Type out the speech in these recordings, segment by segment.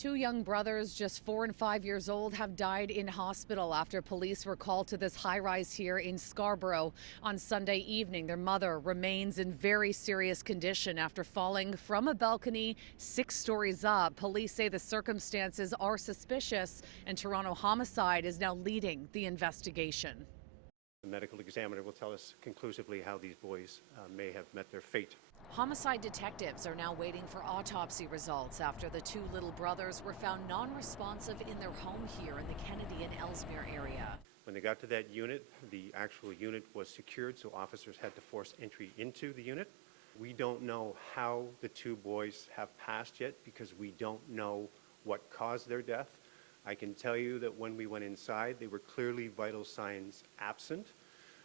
Two young brothers, just 4 and 5 years old, have died in hospital after police were called to this high-rise here in Scarborough on Sunday evening. Their mother remains in very serious condition after falling from a balcony 6 stories up. Police say the circumstances are suspicious, and Toronto Homicide is now leading the investigation. The medical examiner will tell us conclusively how these boys may have met their fate. Homicide detectives are now waiting for autopsy results after the two little brothers were found non-responsive in their home here in the Kennedy and Ellesmere area. When they got to that unit, the actual unit was secured, so officers had to force entry into the unit. We don't know how the two boys have passed yet because we don't know what caused their death. I can tell you that when we went inside, there were clearly vital signs absent,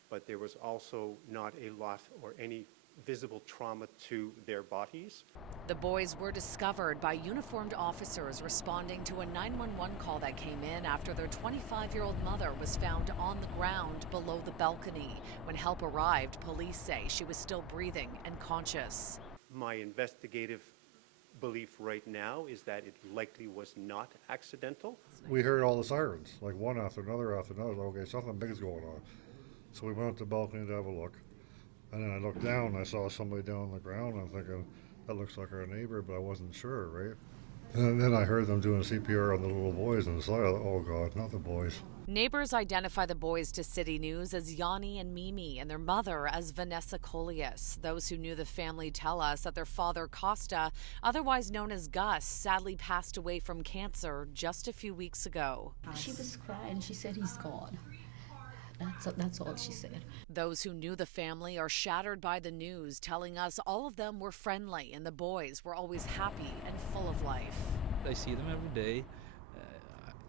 but there was also not a lot or any visible trauma to their bodies. The boys were discovered by uniformed officers responding to a 911 call that came in after their 25-year-old mother was found on the ground below the balcony. When help arrived, police say she was still breathing and conscious. My investigative belief right now is that it likely was not accidental. We heard all the sirens, like one after another after another. Okay, something big is going on. So we went up to the balcony to have a look. And then I looked down and I saw somebody down on the ground. I'm thinking, that looks like our neighbor, but I wasn't sure, right? And then I heard them doing CPR on the little boys and so I thought, oh God, not the boys. Neighbors identify the boys to City News as Yanni and Mimi and their mother as Vanessa Colias. Those who knew the family tell us that their father, Costa, otherwise known as Gus, sadly passed away from cancer just a few weeks ago. She was crying. She said he's gone. That's all she said. Those who knew the family are shattered by the news, telling us all of them were friendly and the boys were always happy and full of life. I see them every day.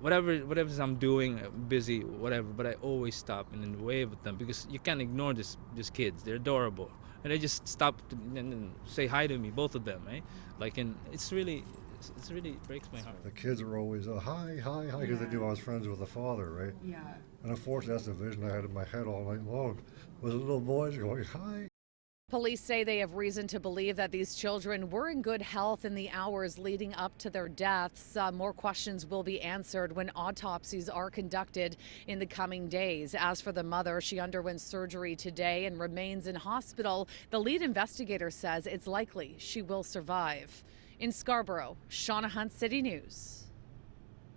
Whatever I'm doing, busy, whatever, but I always stop and wave at them because you can't ignore these kids. They're adorable. And they just stop and say hi to me, both of them, eh? And it really breaks my heart. The kids were always, hi, because they knew I was friends with the father, right? Yeah. And unfortunately, that's the vision I had in my head all night long, was the little boys going, hi. Police say they have reason to believe that these children were in good health in the hours leading up to their deaths. More questions will be answered when autopsies are conducted in the coming days. As for the mother, she underwent surgery today and remains in hospital. The lead investigator says it's likely she will survive. In Scarborough, Shauna Hunt, City News.